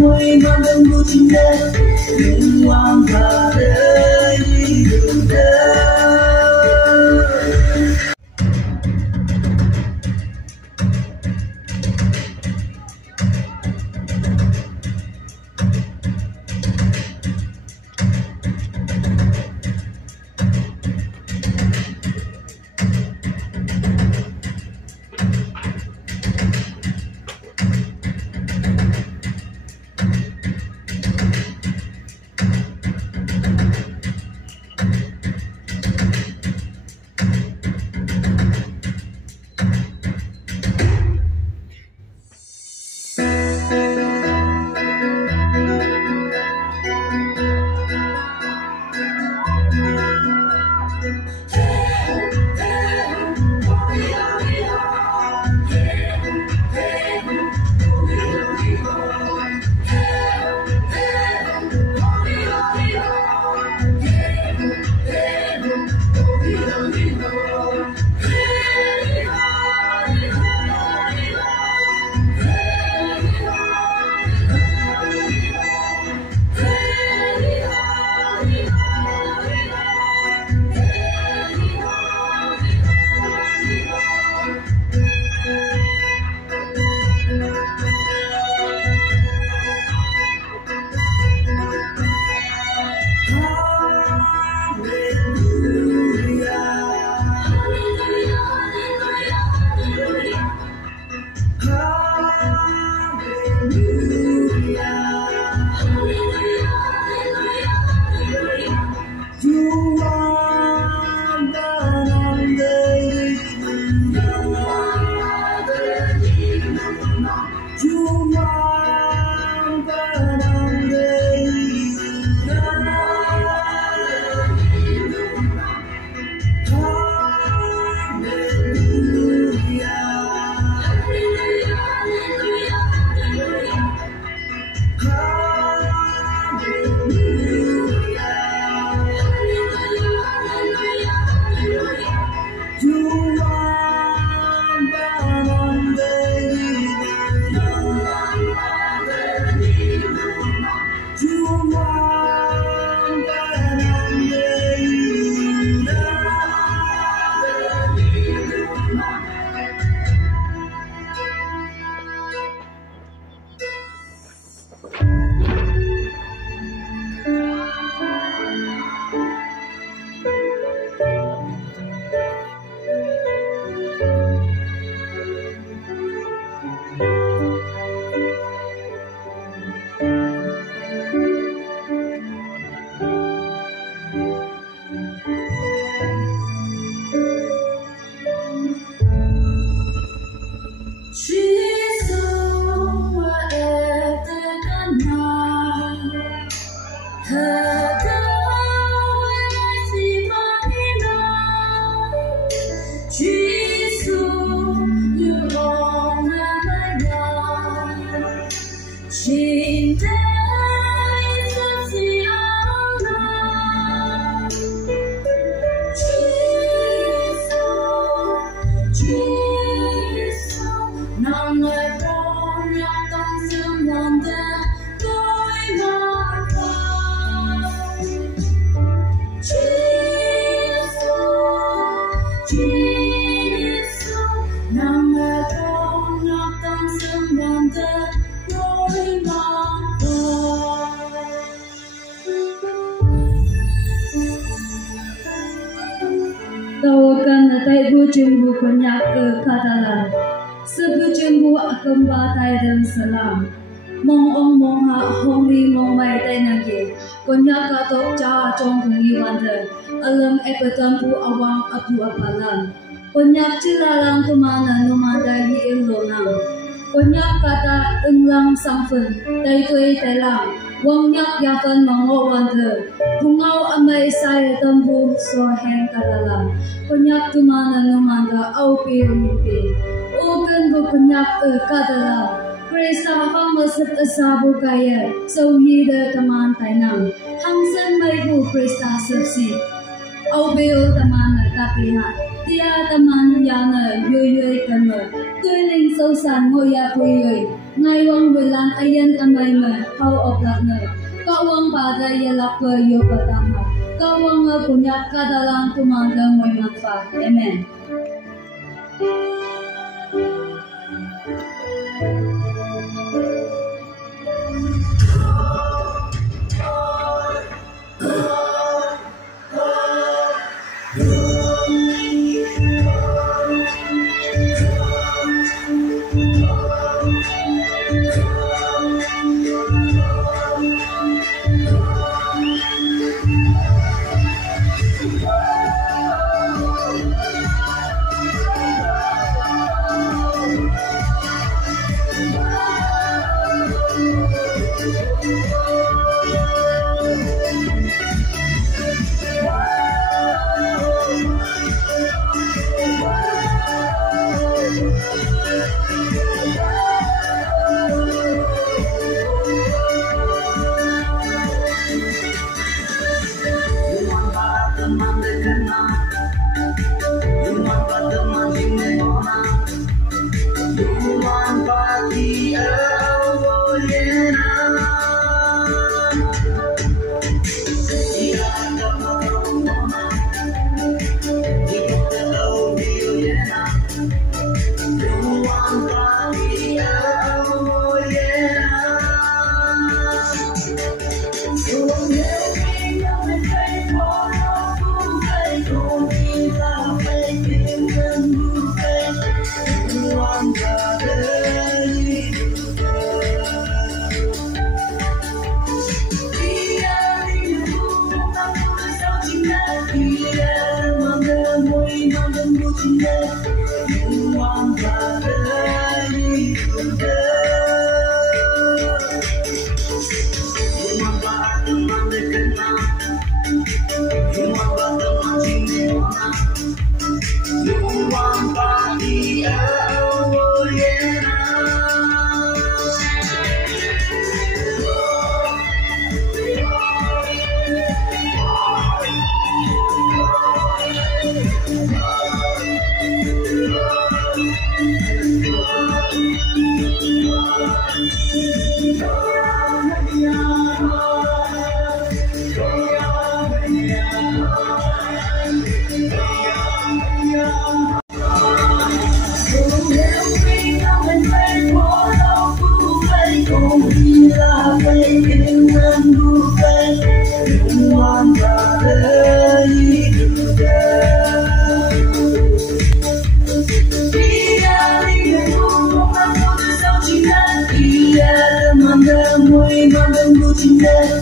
môi mang đông bu chính đen nhưng hoàng và đời đi đường đời. Jumbu konyak ke kadalan sebu jumbu akan batai dan salam mong ong mong ha hong li mong mai tai nage konyak katok cha chong bungi wanda alam epatampu awang apu apalan konyak cilalang kemana nomada hi elonang konyak kata englang samfen tai tui tai lang wong nyak yakan mango wanda bungau amai saya tambu so hen kadalan konyak tumana nomanda au piu mipi ogan go konyak kadalan Krista fang masip asabu kaya so hida taman tainam hangsan mai bu Krista sepsi au beo taman kapiha dia taman yana yoyoy kama tuiling so san ngoya puyoy ngay wang bulan ayan amay me hau oplak ne ka wang pada yalak ke yo patama ka wang punya kadalang tumanggang moy manfa. Amen. Hãy subscribe cho kênh Ghiền Mì Gõ để không bỏ lỡ những video hấp dẫn.